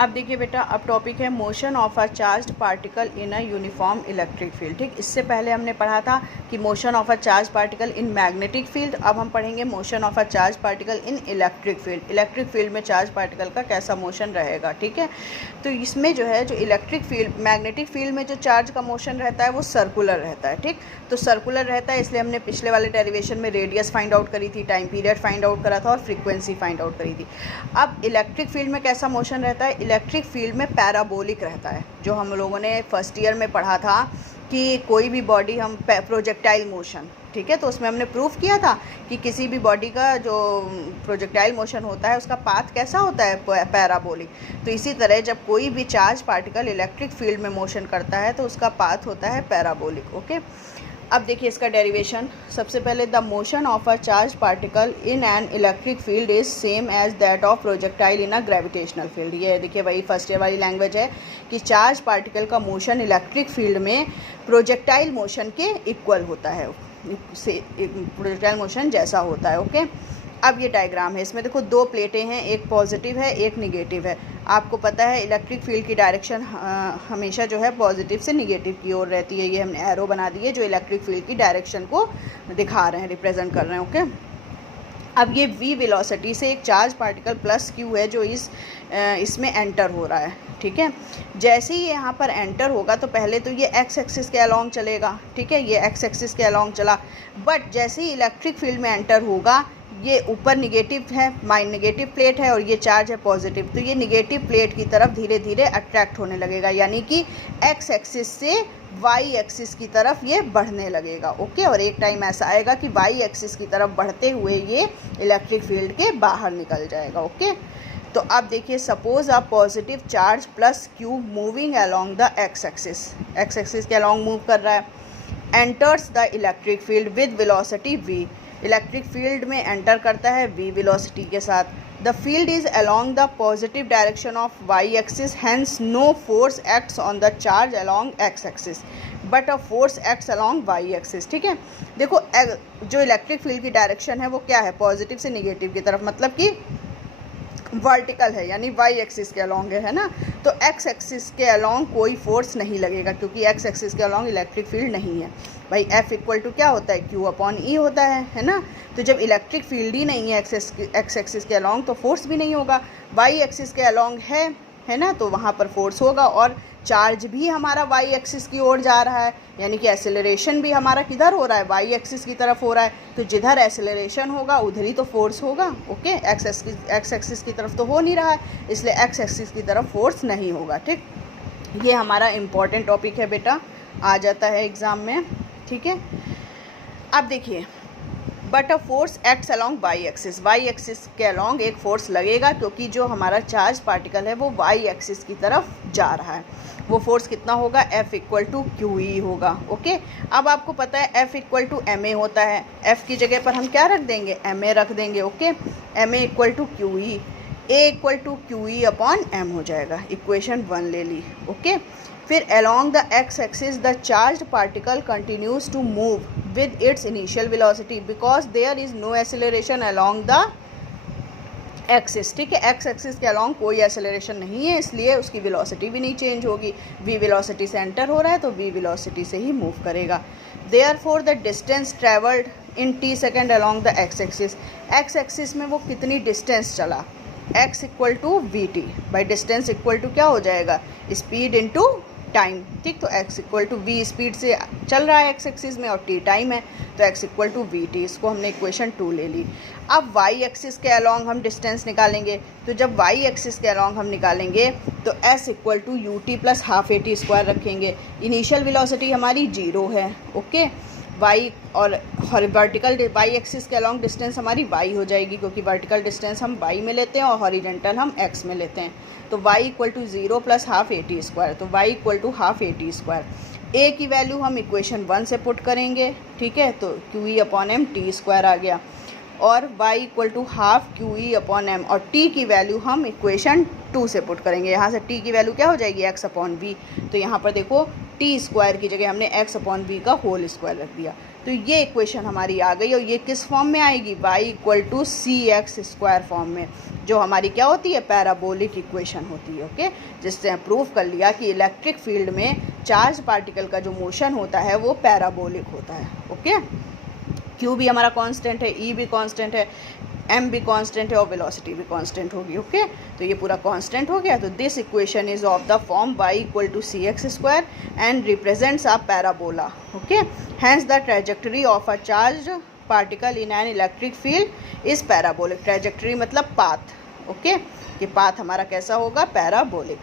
अब देखिए बेटा, अब टॉपिक है motion of a charged particle in a uniform electric field. ठीक, इससे पहले हमने पढ़ा था कि motion of a charge particle in magnetic field. अब हम पढ़ेंगे motion of a charge particle in electric field. Electric field में चार्ज पार्टिकल का कैसा मोशन रहेगा। ठीक है, तो इसमें जो है, जो इलेक्ट्रिक फील्ड, मैग्नेटिक फील्ड में जो चार्ज का मोशन रहता है वो सर्कुलर रहता है। ठीक, तो सर्कुलर रहता है, इसलिए हमने पिछले वाले डेरिवेशन में रेडियस फाइंड आउट करी थी, टाइम पीरियड फाइंड आउट करा था और फ्रीक्वेंसी फाइंड आउट करी थी। अब इलेक्ट्रिक फील्ड में कैसा मोशन रहता है, इलेक्ट्रिक फील्ड में पैराबोलिक रहता है। जो हम लोगों ने फर्स्ट ईयर में पढ़ा था कि कोई भी बॉडी हम प्रोजेक्टाइल मोशन, ठीक है, तो उसमें हमने प्रूफ किया था कि किसी भी बॉडी का जो प्रोजेक्टाइल मोशन होता है उसका पाथ कैसा होता है, पैराबोलिक। तो इसी तरह जब कोई भी चार्ज पार्टिकल इलेक्ट्रिक फील्ड में मोशन करता है तो उसका पाथ होता है पैराबोलिक। ओके, अब देखिए इसका डेरिवेशन। सबसे पहले the motion of a charge particle in an electric field is same as that of projectile in a gravitational field. ये देखिए वही फर्स्ट ईयर वाली लैंग्वेज है कि चार्ज पार्टिकल का मोशन इलेक्ट्रिक फील्ड में प्रोजेक्टाइल मोशन के इक्वल होता है, से प्रोजेक्टाइल मोशन जैसा होता है। ओके, अब ये डायग्राम है, इसमें देखो दो प्लेटें हैं, एक पॉजिटिव है एक निगेटिव है। आपको पता है इलेक्ट्रिक फील्ड की डायरेक्शन हमेशा जो है पॉजिटिव से निगेटिव की ओर रहती है। ये हमने एरो बना दी है जो इलेक्ट्रिक फील्ड की डायरेक्शन को दिखा रहे हैं, रिप्रेजेंट कर रहे हैं। ओके, अब ये v वेलोसिटी से एक चार्ज पार्टिकल प्लस q है जो इसमें एंटर हो रहा है। ठीक है, जैसे ही यहाँ पर एंटर होगा तो पहले तो ये x एक्सिस के अलॉन्ग चलेगा। ठीक है, ये x एक्सिस के अलॉन्ग चला, बट जैसे ही इलेक्ट्रिक फील्ड में एंटर होगा, ये ऊपर निगेटिव है, नेगेटिव प्लेट है और ये चार्ज है पॉजिटिव, तो ये निगेटिव प्लेट की तरफ धीरे धीरे अट्रैक्ट होने लगेगा, यानी कि x एक्सिस से y एक्सिस की तरफ ये बढ़ने लगेगा। ओके, और एक टाइम ऐसा आएगा कि y एक्सिस की तरफ बढ़ते हुए ये इलेक्ट्रिक फील्ड के बाहर निकल जाएगा। ओके, तो अब देखिए, suppose a positive charge plus q moving along the x axis के अलॉन्ग मूव कर रहा है, enters the electric field with velocity v। Electric field में एंटर करता है v वेलोसिटी के साथ। The field is along the positive direction of y axis, hence no force acts on the charge along x axis but a force acts along y axis. ठीक है, देखो जो electric field की direction है वो क्या है, पॉजिटिव से निगेटिव की तरफ, मतलब कि वर्टिकल है, यानी y एक्सिस के अलॉन्ग है ना। तो x एक्सिस के अलॉन्ग कोई फोर्स नहीं लगेगा क्योंकि x एक्सिस के अलॉन्ग इलेक्ट्रिक फील्ड नहीं है। भाई F इक्वल टू क्या होता है, Q अपॉन E होता है ना। तो जब इलेक्ट्रिक फील्ड ही नहीं है x एक्सिस के अलॉन्ग तो फोर्स भी नहीं होगा। y एक्सिस के अलॉन्ग है ना, तो वहाँ पर फोर्स होगा और चार्ज भी हमारा y एक्सिस की ओर जा रहा है, यानी कि एक्सेलरेशन भी हमारा किधर हो रहा है, y एक्सिस की तरफ हो रहा है। तो जिधर एक्सेलरेशन होगा उधर ही तो फोर्स होगा। ओके, x एक्सिस की तरफ तो हो नहीं रहा है, इसलिए x एक्सिस की तरफ फोर्स नहीं होगा। ठीक, ये हमारा इम्पॉर्टेंट टॉपिक है बेटा, आ जाता है एग्ज़ाम में। ठीक है, अब देखिए, but a force acts along y axis के अलॉन्ग एक फोर्स लगेगा क्योंकि जो हमारा चार्ज पार्टिकल है वो y एक्सिस की तरफ जा रहा है। वो फोर्स कितना होगा, F इक्वल टू QE होगा। ओके, अब आपको पता है F इक्वल टू MA होता है, F की जगह पर हम क्या रख देंगे, MA रख देंगे। Okay, MA equal to QE, A equal to QE upon M हो जाएगा, इक्वेशन 1 ले ली। ओके, फिर along the x axis the charged particle continues to move with its initial velocity because there is no acceleration along the axis. ठीक है, x axis के along कोई acceleration नहीं है, इसलिए उसकी वेलोसिटी भी नहीं चेंज होगी। v वेलोसिटी से एंटर हो रहा है तो v वेलोसिटी से ही मूव करेगा। Therefore the distance travelled in t second along the x axis, x axis में वो कितनी डिस्टेंस चला, x equal to V T. By distance equal to क्या हो जाएगा, स्पीड इनटू टाइम। ठीक, तो x इक्वल टू v स्पीड से चल रहा है x एक्सिस में और t टाइम है, तो x equal to V T, इसको हमने इक्वेशन 2 ले ली। अब y एक्सिस के अलॉन्ग हम डिस्टेंस निकालेंगे, तो जब y एक्सिस के अलॉन्ग हम निकालेंगे तो s equal to U T plus half AT square रखेंगे। इनिशियल वेलोसिटी हमारी 0 है। ओके, y और वर्टिकल y एक्सिस के अलॉन्ग डिस्टेंस हमारी y हो जाएगी क्योंकि वर्टिकल डिस्टेंस हम y में लेते हैं और हॉरिजेंटल हम x में लेते हैं। तो y equal to 0 plus half AT square, तो y equal to half AT square. a की वैल्यू हम इक्वेशन 1 से पुट करेंगे। ठीक है, तो QE upon M T square आ गया। और y equal to half Q E upon M, और t की वैल्यू हम इक्वेशन 2 से पुट करेंगे। यहाँ से t की वैल्यू क्या हो जाएगी, x अपॉन v। तो यहाँ पर देखो t स्क्वायर की जगह हमने x अपॉन v का होल स्क्वायर रख दिया। तो ये इक्वेशन हमारी आ गई, और ये किस फॉर्म में आएगी, y equal to C X square form में, जो हमारी क्या होती है, पैराबोलिक इक्वेशन होती है। ओके, जिससे प्रूव कर लिया कि इलेक्ट्रिक फील्ड में चार्ज पार्टिकल का जो मोशन होता है वो पैराबोलिक होता है। ओके, q भी हमारा कांस्टेंट है, e भी कांस्टेंट है, m भी कांस्टेंट है, और वेलोसिटी भी कांस्टेंट होगी। ओके, तो ये पूरा कांस्टेंट हो गया। तो this equation is of the form y equal to C X square and represents a parabola. Okay, hence the trajectory of a charge particle in an electric field is parabolic. Trajectory मतलब path. Okay, कि path हमारा कैसा होगा, parabolic.